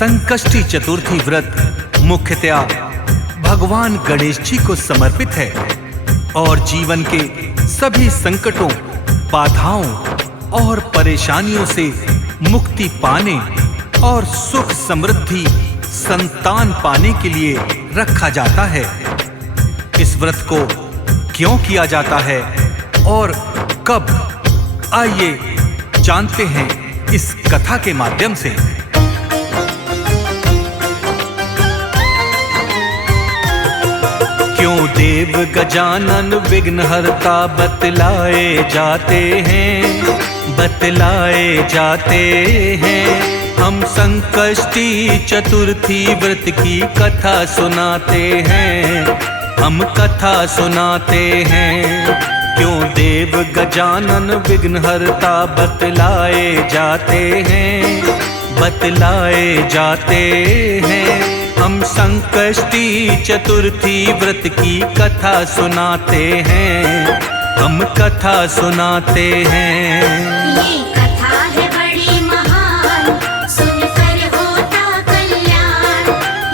संकष्टी चतुर्थी व्रत मुख्यतया भगवान गणेश जी को समर्पित है और जीवन के सभी संकटों, बाधाओं और परेशानियों से मुक्ति पाने और सुख समृद्धि संतान पाने के लिए रखा जाता है। इस व्रत को क्यों किया जाता है और कब, आइए जानते हैं इस कथा के माध्यम से। क्यों देव गजानन विघ्नहर्ता बतलाए जाते हैं। हम संकष्टी चतुर्थी व्रत की कथा सुनाते हैं, हम कथा सुनाते हैं। क्यों देव गजानन विघ्नहर्ता बतलाए जाते हैं। हम संकष्टी चतुर्थी व्रत की कथा सुनाते हैं, हम कथा सुनाते हैं। ये कथा है बड़ी महान, सुनकर होता कल्याण।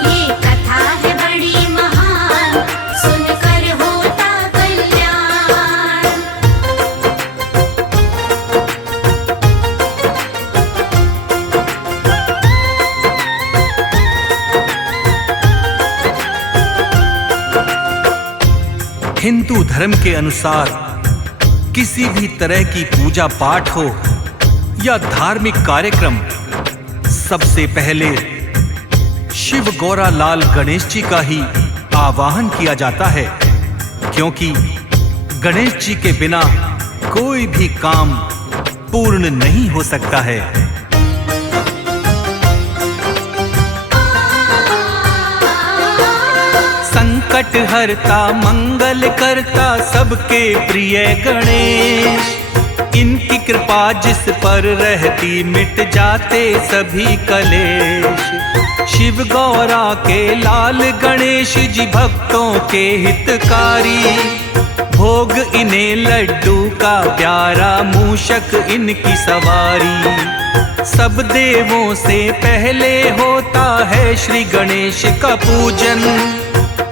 ये कथा है बड़ी महान, सुनकर होता कल्याण। हिंदू धर्म के अनुसार किसी भी तरह की पूजा पाठ हो या धार्मिक कार्यक्रम, सबसे पहले शिव गौरा लाल गणेश जी का ही आवाहन किया जाता है, क्योंकि गणेश जी के बिना कोई भी काम पूर्ण नहीं हो सकता है। संकट हरता मंगल करता सबके प्रिय गणेश, इनकी कृपा जिस पर रहती मिट जाते सभी कलेश। शिव गौरा के लाल गणेश जी भक्तों के हितकारी, भोग इन्हें लड्डू का प्यारा, मूषक इनकी सवारी। सब देवों से पहले होता है श्री गणेश का पूजन,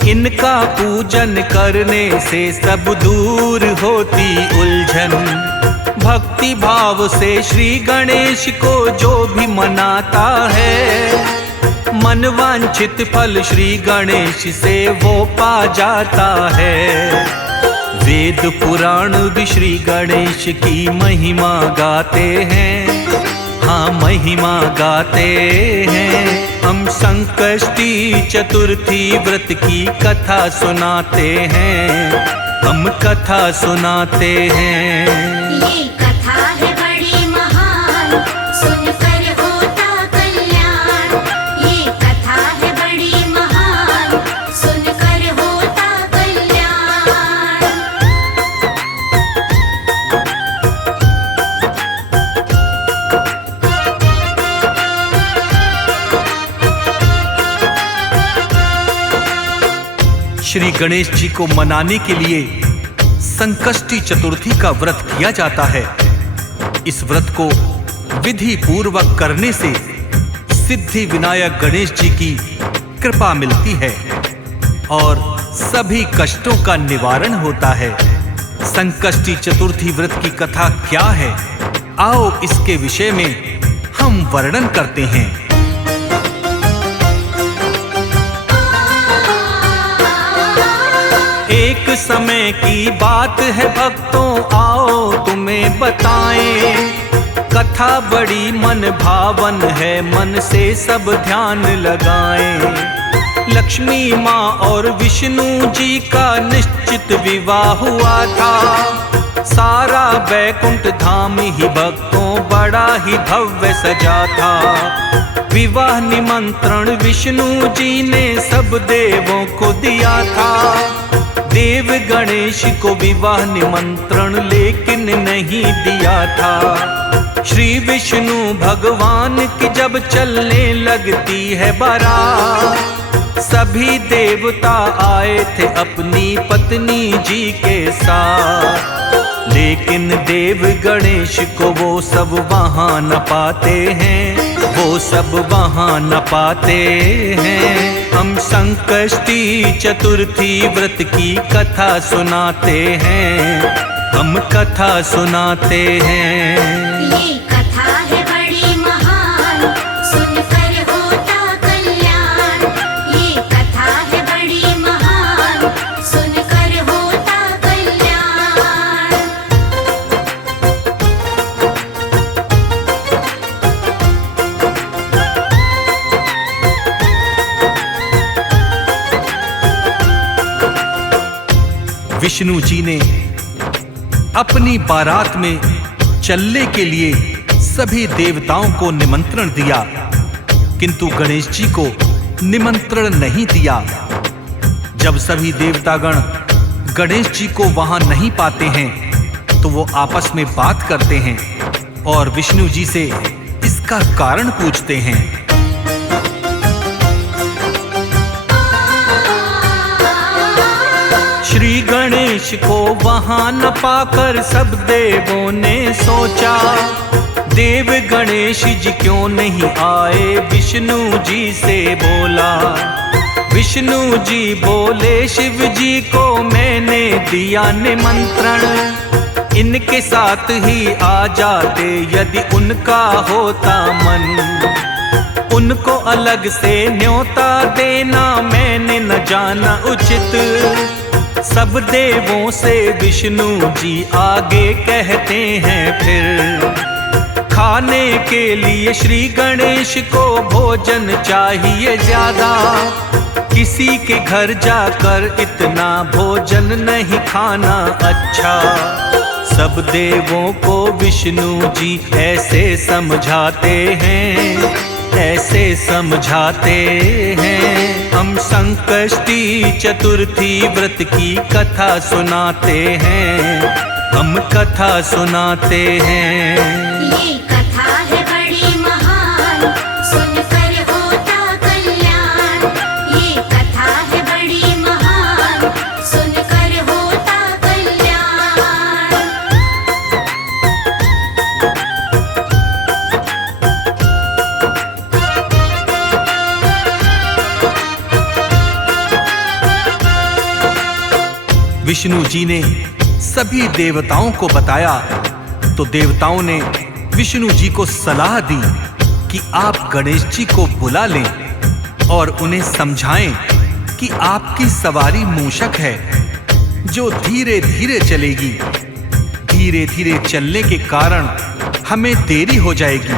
इनका पूजन करने से सब दूर होती उलझन। भक्ति भाव से श्री गणेश को जो भी मनाता है, मनवांछित फल श्री गणेश से वो पा जाता है। वेद पुराण भी श्री गणेश की महिमा गाते हैं, हाँ महिमा गाते हैं। हम संकष्टी चतुर्थी व्रत की कथा सुनाते हैं, हम कथा सुनाते हैं। ये कथा है बड़ी महान, सुनकर होता कल्याण। ये कथा है बड़ी महान, सुनकर होता कल्याण। श्री गणेश जी को मनाने के लिए संकष्टी चतुर्थी का व्रत किया जाता है। इस व्रत को विधि पूर्वक करने से सिद्धि विनायक गणेश जी की कृपा मिलती है और सभी कष्टों का निवारण होता है। संकष्टी चतुर्थी व्रत की कथा क्या है, आओ इसके विषय में हम वर्णन करते हैं। एक समय की बात है भक्तों, आओ तुम्हें बताएं। कथा बड़ी मन भावन है, मन से सब ध्यान लगाएं। लक्ष्मी माँ और विष्णु जी का निश्चित विवाह हुआ था। सारा बैकुंठ धाम ही भक्तों बड़ा ही भव्य सजा था। विवाह निमंत्रण विष्णु जी ने सब देवों को दिया था। देव गणेश को विवाह निमंत्रण लेकिन नहीं दिया था। श्री विष्णु भगवान की जब चलने लगती है बारात, सभी देवता आए थे अपनी पत्नी जी के साथ। लेकिन देव गणेश को वो सब वहां न पाते हैं, वो वो सब वहाँ न पाते हैं। हम संकष्टी चतुर्थी व्रत की कथा सुनाते हैं, हम कथा सुनाते हैं। ये कथा है बड़ी महान, सुनकर होता कल्याण। ये कथा है बड़ी महान, सुनकर होता कल्याण। विष्णु जी ने अपनी बारात में चलने के लिए सभी देवताओं को निमंत्रण दिया, किंतु गणेश जी को निमंत्रण नहीं दिया। जब सभी देवतागण गणेश जी को वहां नहीं पाते हैं तो वो आपस में बात करते हैं और विष्णु जी से इसका कारण पूछते हैं। श्री गणेश को वहां न पाकर सब देवों ने सोचा, देव गणेश जी क्यों नहीं आए, विष्णु जी से बोला। विष्णु जी बोले शिव जी को मैंने दिया निमंत्रण, इनके साथ ही आ जाते यदि उनका होता मन। उनको अलग से न्योता देना मैंने न जाना उचित। सब देवों से विष्णु जी आगे कहते हैं फिर, खाने के लिए श्री गणेश को भोजन चाहिए ज्यादा, किसी के घर जाकर इतना भोजन नहीं खाना अच्छा। सब देवों को विष्णु जी ऐसे समझाते हैं, ऐसे समझाते हैं। हम संकष्टी चतुर्थी व्रत की कथा सुनाते हैं, हम कथा सुनाते हैं। ये कथा है बड़ी महान, सुनकर होता कल्याण। ये कथा है बड़ी महान, सुनकर होता कल्याण। विष्णु जी ने सभी देवताओं को बताया तो देवताओं ने विष्णु जी को सलाह दी कि आप गणेश जी को बुला लें और उन्हें समझाएं कि आपकी सवारी मूषक है जो धीरे धीरे चलेगी। धीरे धीरे चलने के कारण हमें देरी हो जाएगी।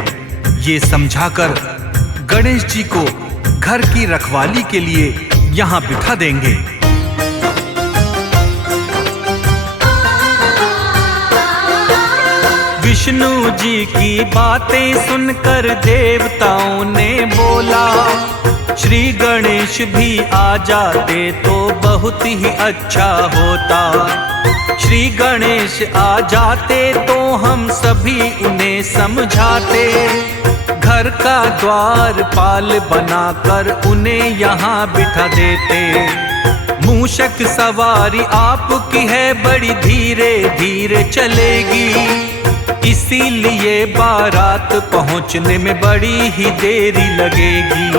ये समझाकर गणेश जी को घर की रखवाली के लिए यहाँ बिठा देंगे। विष्णु जी की बातें सुनकर देवताओं ने बोला, श्री गणेश भी आ जाते तो बहुत ही अच्छा होता। श्री गणेश आ जाते तो हम सभी उन्हें समझाते, घर का द्वार पाल बनाकर उन्हें यहाँ बिठा देते। मूषक सवारी आपकी है बड़ी धीरे धीरे चलेगी, इसीलिए बारात पहुंचने में बड़ी ही देरी लगेगी।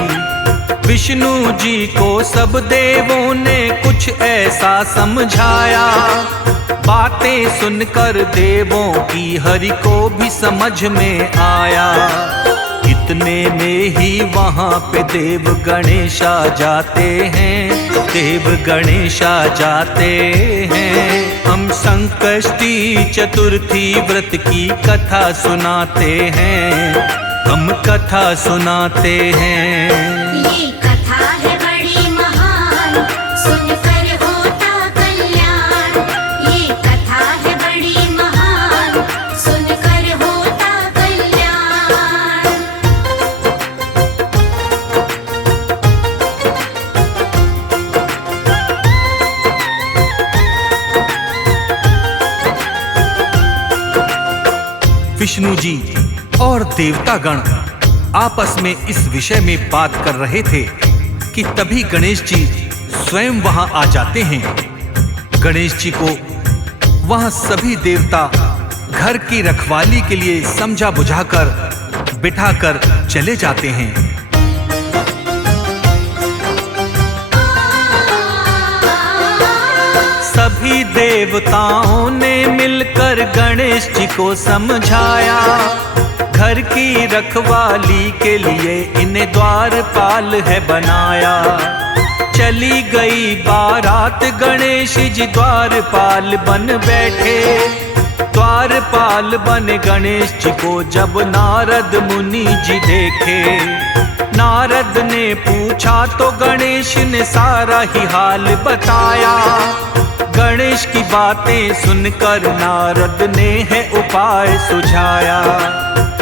विष्णु जी को सब देवों ने कुछ ऐसा समझाया, बातें सुनकर देवों की हरि को भी समझ में आया। इतने में ही वहां पे देव गणेश आ जाते हैं, देव गणेश आ जाते हैं। हम संकष्टी चतुर्थी व्रत की कथा सुनाते हैं, हम कथा सुनाते हैं। ये कथा है बड़ी महान, सुनकर होता कल्याण। ये कथा है बड़ी महान, सुनकर होता कल्याण। विष्णु जी और देवतागण आपस में इस विषय में बात कर रहे थे कि तभी गणेश जी स्वयं वहां आ जाते हैं। गणेश जी को वहां सभी देवता घर की रखवाली के लिए समझा बुझाकर बिठाकर चले जाते हैं। सभी देवताओं ने मिलकर गणेश जी को समझाया, घर की रखवाली के लिए इन्हें द्वारपाल है बनाया। चली गई बारात, गणेश जी द्वारपाल बन बैठे। द्वारपाल बने गणेश जी को जब नारद मुनि जी देखे। नारद ने पूछा तो गणेश ने सारा ही हाल बताया। गणेश की बातें सुनकर नारद ने है उपाय सुझाया।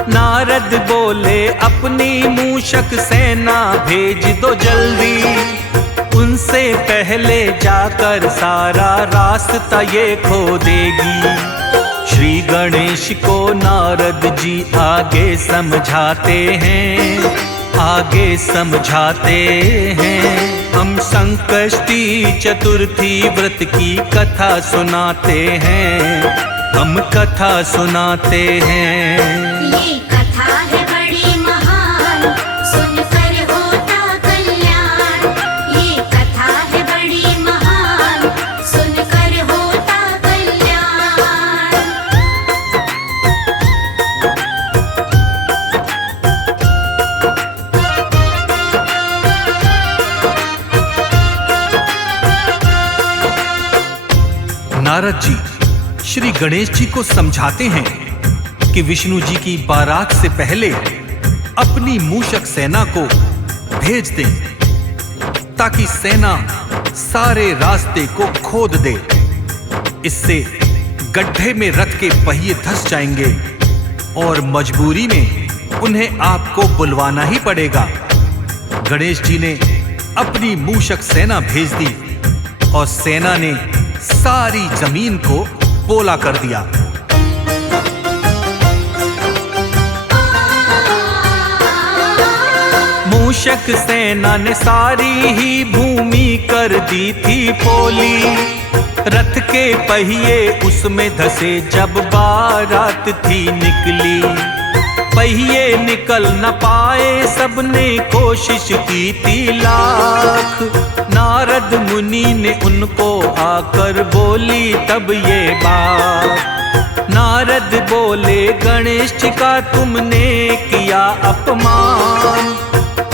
नारद बोले अपनी मूषक सेना भेज दो जल्दी, उनसे पहले जाकर सारा रास्ता ये खो देगी। श्री गणेश को नारद जी आगे समझाते हैं, आगे समझाते हैं। हम संकष्टी चतुर्थी व्रत की कथा सुनाते हैं, हम कथा सुनाते हैं। ये कथा है बड़ी महान, सुनकर होता कल्याण। ये कथा है बड़ी महान, सुनकर होता कल्याण। नारद जी श्री गणेश जी को समझाते हैं कि विष्णु जी की बारात से पहले अपनी मूषक सेना को भेज दें ताकि सेना सारे रास्ते को खोद दे। इससे गड्ढे में रथ के पहिए धंस जाएंगे और मजबूरी में उन्हें आपको बुलवाना ही पड़ेगा। गणेश जी ने अपनी मूषक सेना भेज दी और सेना ने सारी जमीन को पोला कर दिया। मूषक सेना ने सारी ही भूमि कर दी थी पोली। रथ के पहिए उसमें धसे जब बारात थी निकली। पहिए निकल न पाए, सबने कोशिश की थी लाख। नारद मुनि ने उनको आकर बोली तब ये बात। नारद बोले गणेश जी का तुमने किया अपमान।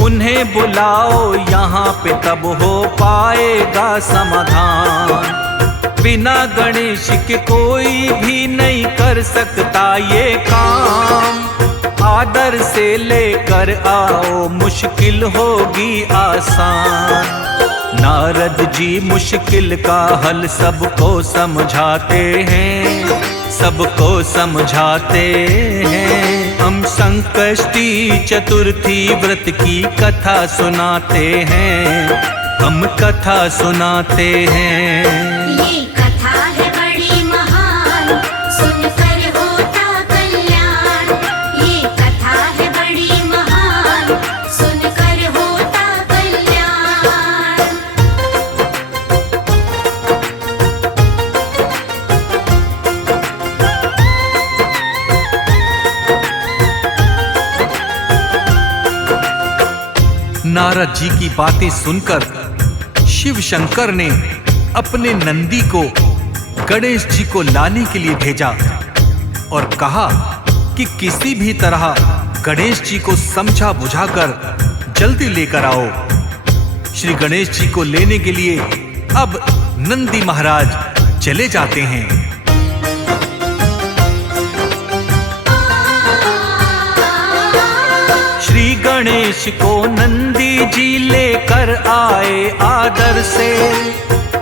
उन्हें बुलाओ यहाँ पे तब हो पाएगा समाधान। बिना गणेश के कोई भी नहीं कर सकता ये काम। आदर से लेकर आओ, मुश्किल होगी आसान। नारद जी मुश्किल का हल सबको समझाते हैं, सबको समझाते हैं। हम संकष्टी चतुर्थी व्रत की कथा सुनाते हैं, हम कथा सुनाते हैं। ये कथा है बड़ी महान, सुनकर होता कल्याण। ये कथा है बड़ी महान, सुनकर होता कल्याण। नारद जी की बातें सुनकर शिव शंकर ने अपने नंदी को गणेश जी को लाने के लिए भेजा और कहा कि किसी भी तरह गणेश जी को समझा बुझाकर जल्दी लेकर आओ। श्री गणेश जी को लेने के लिए अब नंदी महाराज चले जाते हैं। श्री गणेश को नंदी जी लेकर आए आदर से।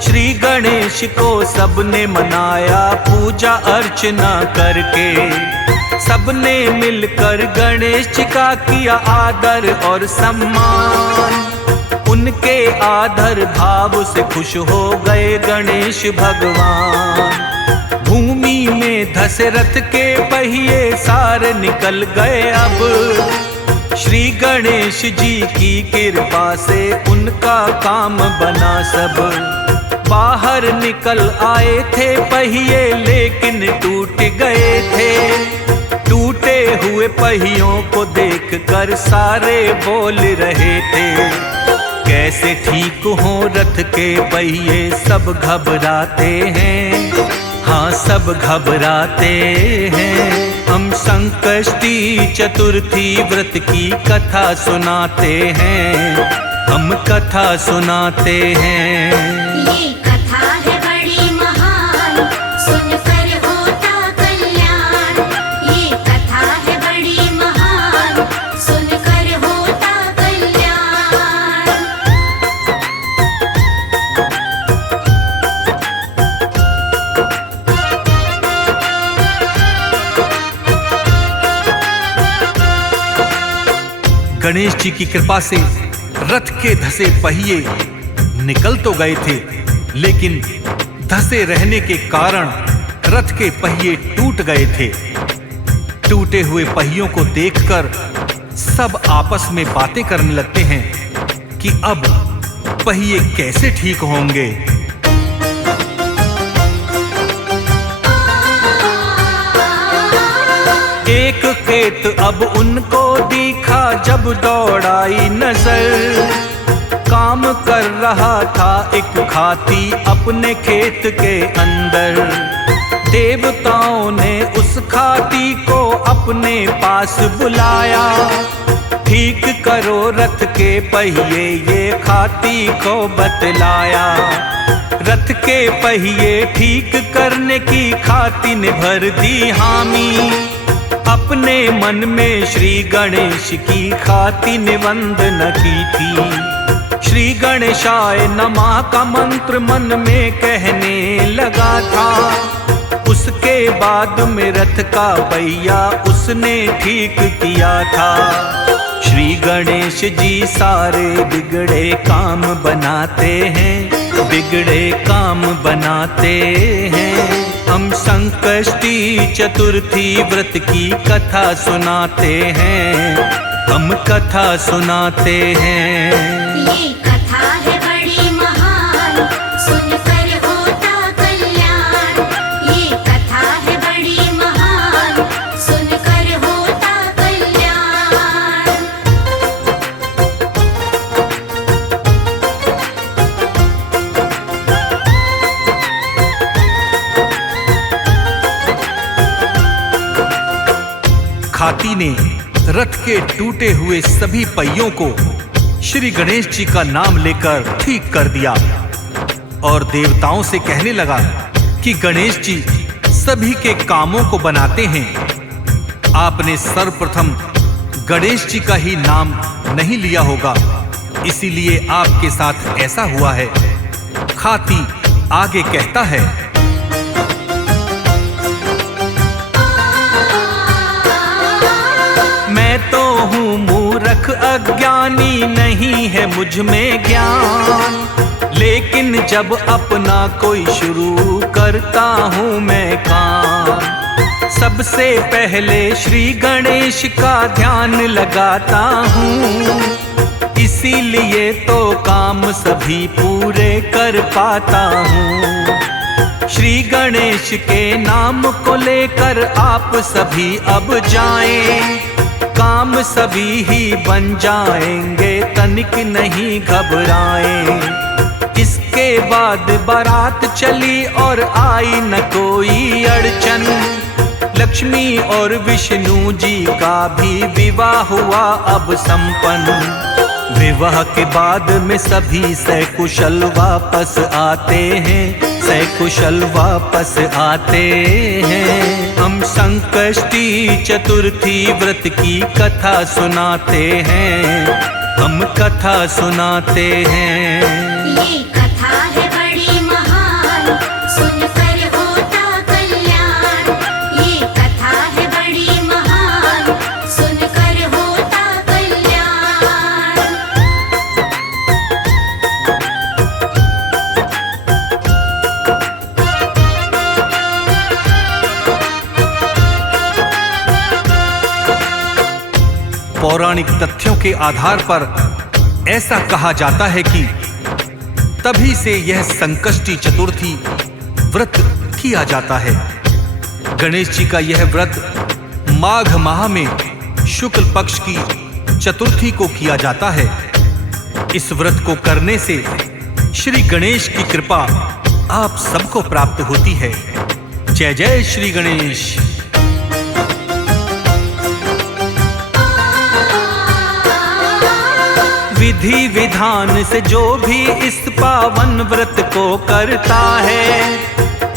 श्री गणेश को सबने मनाया पूजा अर्चना करके। सबने मिलकर गणेश जी का किया आदर और सम्मान। उनके आदर भाव से खुश हो गए गणेश भगवान। भूमि में धसे रथ के पहिए सारे निकल गए अब। श्री गणेश जी की कृपा से उनका काम बना सब। बाहर निकल आए थे पहिए लेकिन टूट गए थे। टूटे हुए पहियों को देखकर सारे बोल रहे थे, कैसे ठीक हो रथ के पहिए। सब घबराते हैं, हाँ सब घबराते हैं। हम संकष्टी चतुर्थी व्रत की कथा सुनाते हैं, हम कथा सुनाते हैं। ये कथा है बड़ी महान, सुनकर होता कल्याण। ये कथा है बड़ी महान, सुनकर होता कल्याण। गणेश जी की कृपा से रथ के धसे पहिए निकल तो गए थे, लेकिन धसे रहने के कारण रथ के पहिए टूट गए थे। टूटे हुए पहियों को देखकर सब आपस में बातें करने लगते हैं कि अब पहिए कैसे ठीक होंगे। एक खेत अब उनको दिखा जब दौड़ाई नजर, काम कर रहा था एक हाथी अपने खेत के अंदर। देवताओं ने उस हाथी को अपने पास बुलाया, ठीक करो रथ के पहिए ये हाथी को बतलाया। रथ के पहिए ठीक करने की हाथी ने भर दी हामी, अपने मन में श्री गणेश की खाती ने वंदना की थी। श्री गणेशाय नमः का मंत्र मन में कहने लगा था। उसके बाद में रथ का पहिया उसने ठीक किया था। श्री गणेश जी सारे बिगड़े काम बनाते हैं, बिगड़े काम बनाते हैं। हम संकष्टी चतुर्थी व्रत की कथा सुनाते हैं, हम कथा सुनाते हैं। ये कथा है बड़ी महान, सुनकर होता कल्याण। ये कथा है बड़ी महान, सुनकर होता कल्याण। हाथी ने रथ के टूटे हुए सभी पहियों को श्री गणेश जी का नाम लेकर ठीक कर दिया और देवताओं से कहने लगा कि गणेश जी सभी के कामों को बनाते हैं। आपने सर्वप्रथम गणेश जी का ही नाम नहीं लिया होगा, इसीलिए आपके साथ ऐसा हुआ है। हाथी आगे कहता है, मैं तो हूँ मूर्ख अज्ञानी, नहीं है मुझ में ज्ञान। लेकिन जब अपना कोई शुरू करता हूँ मैं काम, सबसे पहले श्री गणेश का ध्यान लगाता हूँ। इसीलिए तो काम सभी पूरे कर पाता हूँ। श्री गणेश के नाम को लेकर आप सभी अब जाएं, काम सभी ही बन जाएंगे, तनिक नहीं घबराएं। इसके बाद बारात चली और आई न कोई अड़चन। लक्ष्मी और विष्णु जी का भी विवाह हुआ अब संपन्न। विवाह के बाद में सभी सकुशल वापस आते हैं, सकुशल वापस आते हैं। हम संकष्टी चतुर्थी व्रत की कथा सुनाते हैं, हम कथा सुनाते हैं। ये कथा है बड़ी महान, सुनकर होता कल्याण। ये कथा है बड़ी महान, सुनकर होता कल्याण। पौराणिक तथ्यों के आधार पर ऐसा कहा जाता है कि तभी से यह संकष्टी चतुर्थी व्रत किया जाता है। गणेश जी का यह व्रत माघ माह में शुक्ल पक्ष की चतुर्थी को किया जाता है। इस व्रत को करने से श्री गणेश की कृपा आप सबको प्राप्त होती है। जय जय श्री गणेश। विधि विधान से जो भी इस पावन व्रत को करता है,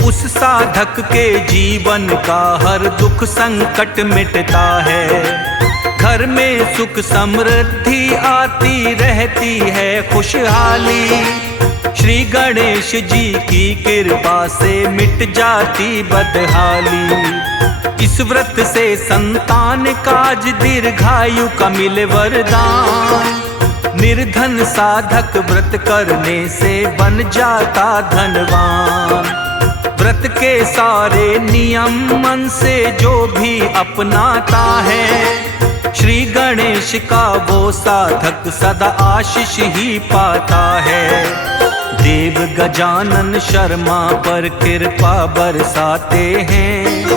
उस साधक के जीवन का हर दुख संकट मिटता है। घर में सुख समृद्धि आती रहती है, खुशहाली श्री गणेश जी की कृपा से मिट जाती बदहाली। इस व्रत से संतान काज दीर्घायु का मिले वरदान। निर्धन साधक व्रत करने से बन जाता धनवान। व्रत के सारे नियम मन से जो भी अपनाता है, श्री गणेश का वो साधक सदा आशीष ही पाता है। देव गजानन शर्मा पर कृपा बरसाते हैं,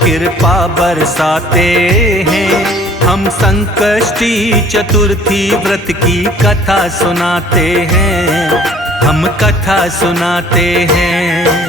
कृपा बरसाते हैं। हम संकष्टी चतुर्थी व्रत की कथा सुनाते हैं, हम कथा सुनाते हैं।